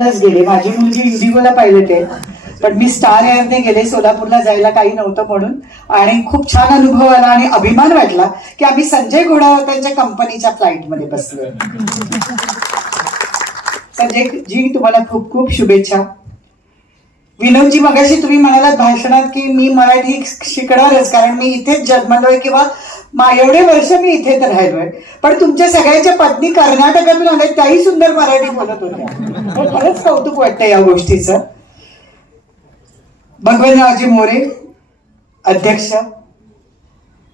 गेले. माझी मुलगी इंडिगोला पायलट आहे, पण मी स्टार एअरने गेले सोलापूरला जायला काही नव्हतं म्हणून. आणि खूप छान अनुभव आला आणि अभिमान वाटला की आम्ही संजय घोडावतांच्या कंपनीच्या फ्लाईटमध्ये बसलो. संजय जी तुम्हाला खूप खूप शुभेच्छा. विनोदजी, मगाशी तुम्ही म्हणालात भाषणात की मी मराठी शिकणारच, कारण मी इथेच जन्मलोय किंवा एवढे वर्ष मी इथे तर राहिलोय. पण तुमच्या सगळ्यांच्या पत्नी कर्नाटकातून आल्या, त्याही सुंदर मराठी बोलत होत्या. खरंच कौतुक वाटतं या गोष्टीचं. भगवानरावजी मोरे अध्यक्ष.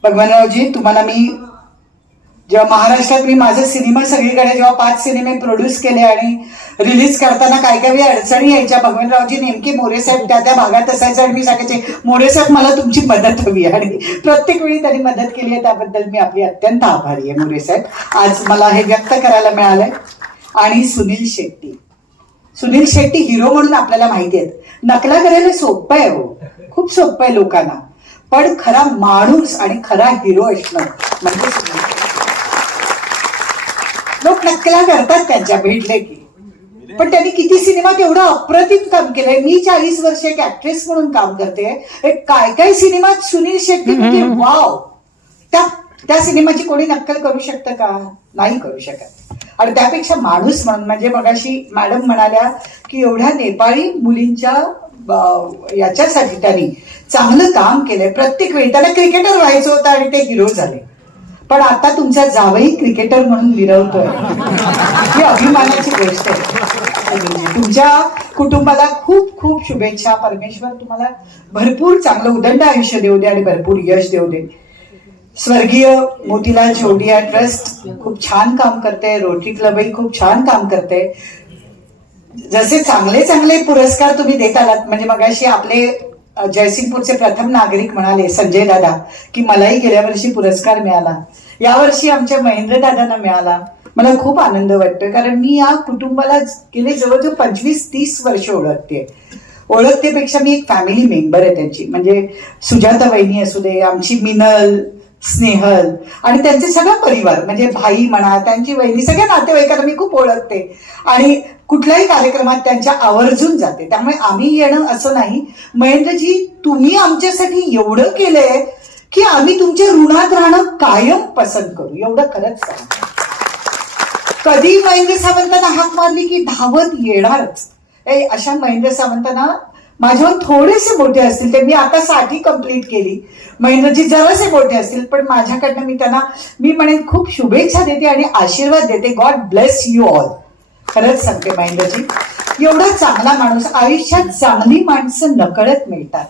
भगवानरावजी, तुम्हाला मी जेव्हा महाराष्ट्रात मी माझे सिनेमा सगळीकडे जेव्हा 5 सिनेमे प्रोड्यूस केले आणि रिलीज करताना काही काही अडचणी यायच्या, भगवानरावजी नेमके मोरे साहेब त्या भागात असायचे आणि मी सांगायचे मोरे साहेब मला तुमची मदत हवी, आणि प्रत्येक वेळी त्यांनी मदत केली आहे. त्याबद्दल मी आपली अत्यंत आभारी आहे मोरे साहेब. आज मला हे व्यक्त करायला मिळालंय. आणि सुनील शेट्टी. सुनील शेट्टी हिरो म्हणून आपल्याला माहिती आहेत. नकला करायला सोपं आहे, हो खूप सोपं आहे लोकांना, पण खरा माणूस आणि खरा हिरो असणं म्हणजे लोक नकला करतात त्यांच्या भेटले की, पण त्यांनी किती सिनेमात एवढं अप्रतिम काम केलंय. मी 40 वर्ष एक ऍक्ट्रेस म्हणून काम करते. काय काय सिनेमात सुनील शेट्टी म्हणजे वाव. त्या सिनेमाची कोणी नक्कल करू शकतं का? नाही करू शकत. आणि त्यापेक्षा माणूस म्हणून, म्हणजे मगाशी मॅडम म्हणाल्या की एवढ्या नेपाळी मुलींच्या याच्यासाठी त्यांनी चांगलं काम केलंय. प्रत्येक वेळी त्यांना क्रिकेटर व्हायचं होतं आणि ते हिरो झाले, पण आता तुमचा जावई क्रिकेटर म्हणून मिरवतोय. ही अभिमानाची गोष्ट आहे. तुमच्या कुटुंबाला खूप खूप शुभेच्छा. परमेश्वर तुम्हाला भरपूर चांगलं उदंड आयुष्य देऊ दे आणि भरपूर यश देऊ दे. स्वर्गीय मोतीलाल चौडिया ट्रस्ट खूप छान काम करते. रोटरी क्लबही खूप छान काम करते. जसे चांगले चांगले पुरस्कार तुम्ही देत आलात, म्हणजे मगाशी आपले जयसिंगपूरचे प्रथम नागरिक म्हणाले संजय दादा की मलाही गेल्या वर्षी पुरस्कार मिळाला, यावर्षी आमच्या महेंद्र दादांना मिळाला. मला खूप आनंद वाटतोय, कारण मी या कुटुंबाला गेले जवळजवळ 25-30 वर्ष ओळखतेपेक्षा मी एक फॅमिली मेंबर आहे त्यांची. म्हणजे सुजाता वहिनी असू दे, आमची मिनल, स्नेहल आणि त्यांचे सगळा परिवार, म्हणजे भाई म्हणा, त्यांची वहिनी, सगळ्या नातेवाईकांना मी खूप ओळखते आणि कुठल्याही कार्यक्रमात त्यांच्या आवर्जून जाते. त्यामुळे आम्ही येणं असं नाही. महेंद्रजी, तुम्ही आमच्यासाठी एवढं केलंय की आम्ही तुमच्या ऋणात राहणं कायम पसंत करू, एवढं खरंच सांग. कधी महेंद्र सावंतांना हाक मारली की धावत येणारच. अशा महेंद्र सावंतांना माझ्यावर थोडेसे मोठे असतील, ते मी आता 60 कंप्लीट केली. महेंद्रजी जरासे मोठे असतील, पण माझ्याकडनं मी त्यांना मी म्हणेन खूप शुभेच्छा देते आणि आशीर्वाद देते. God bless you all. खरंच सांगते महेंद्रजी, एवढा चांगला माणूस. आयुष्यात चांगली माणसं नकळत मिळतात.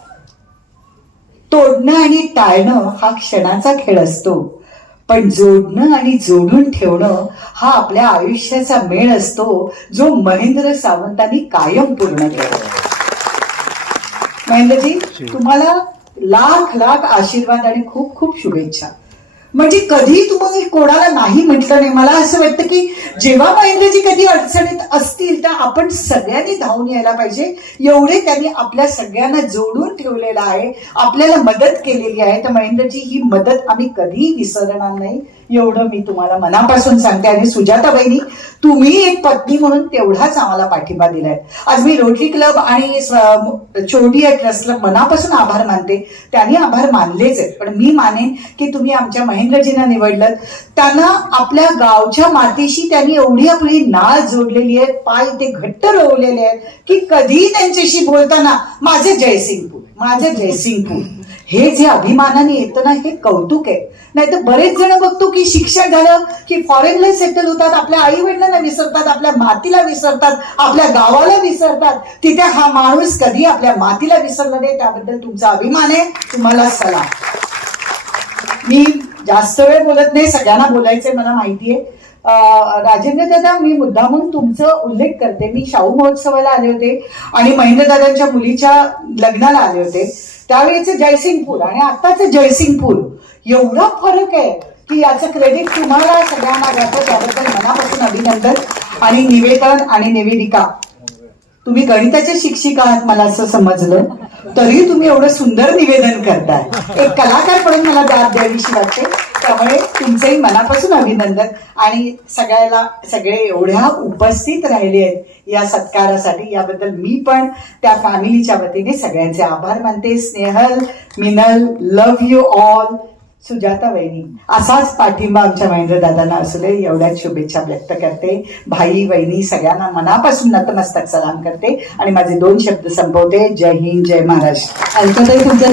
तोडणं आणि टाळणं हा क्षणाचा खेळ असतो, पण जोडणं आणि जोडून ठेवणं हा आपल्या आयुष्याचा मेळ असतो, जो महेंद्र सावंतांनी कायम पूर्ण केला. महेंद्रजी, तुम्हाला लाख लाख आशीर्वाद आणि खूप खूप शुभेच्छा. म्हणजे कधी तुम्ही कोणाला नाही म्हटलं नाही. मला असं वाटतं की जेव्हा महेंद्रजी कधी अडचणीत असतील तर आपण सगळ्यांनी धावून यायला पाहिजे. एवढे त्यांनी आपल्या सगळ्यांना जोडून ठेवलेलं आहे, आपल्याला मदत केलेली आहे. तर महेंद्रजी, ही मदत आम्ही कधीही विसरणार नाही, एवढं मी तुम्हाला मनापासून सांगते. आणि सुजाता बहिणी, तुम्ही एक पत्नी म्हणून तेवढाच आम्हाला पाठिंबा दिलाय. आज मी रोटरी क्लब आणि चौडिया ट्रस्टला मनापासून आभार मानते. त्यांनी आभार मानलेच आहेत, पण मी मानेन की तुम्ही आमच्या महेंद्रजींना निवडलं. त्यांना आपल्या गावच्या मातीशी त्यांनी एवढी आपली नाळ जोडलेली आहे, पाय ते घट्ट रोवलेले आहेत की कधी त्यांच्याशी बोलताना माझे जयसिंगपूर, माझे जयसिंगपूर, हे जे अभिमानाने येतं ना, हे कौतुक आहे. नाही तर बरेच जण बघतो की शिक्षण झालं की फॉरेनला सेटल होतात, आपल्या आई वडिलांना विसरतात, आपल्या मातीला विसरतात, आपल्या गावाला विसरतात. तिथे हा माणूस कधी आपल्या मातीला विसरला नाही. त्याबद्दल तुमचा अभिमान आहे. तुम्हाला सलाम. मी जास्त वेळ बोलत नाही, सगळ्यांना बोलायचंय मला माहितीये. राजेंद्र दादा, मी मुद्दामून तुमचं उल्लेख करते. मी शाहू महोत्सवाला आले होते आणि महेंद्र दादांच्या मुलीच्या लग्नाला आले होते. त्यावेळेचं जयसिंगपूर आणि आताचं जयसिंगपूर एवढा फरक आहे की याचं क्रेडिट तुम्हाला सगळ्यांना जातं. त्याबद्दल मनापासून अभिनंदन. आणि निवेदन आणि निवेदिका, तुम्ही गणिताच्या शिक्षिका आहात मला असं समजलं, तरी तुम्ही एवढं सुंदर निवेदन करताय. एक कलाकार म्हणून मला दाद द्यावीशी वाटते. त्यामुळे तुमचंही मनापासून अभिनंदन. आणि सगळे एवढ्या उपस्थित राहिले आहेत या सत्कारासाठी, याबद्दल मी पण त्या फॅमिलीच्या वतीने सगळ्यांचे आभार मानते. Snehal, Minal, love you all. Sujata वहिनी, असाच पाठिंबा आमच्या महेंद्र दादांना असू दे, एवढ्याच शुभेच्छा व्यक्त करते. भाई वहिनी सगळ्यांना मनापासून नतमस्तक सलाम करते आणि माझे 2 शब्द संपवते. जय हिंद, जय महाराष्ट्र. अलकाताई तुमच्या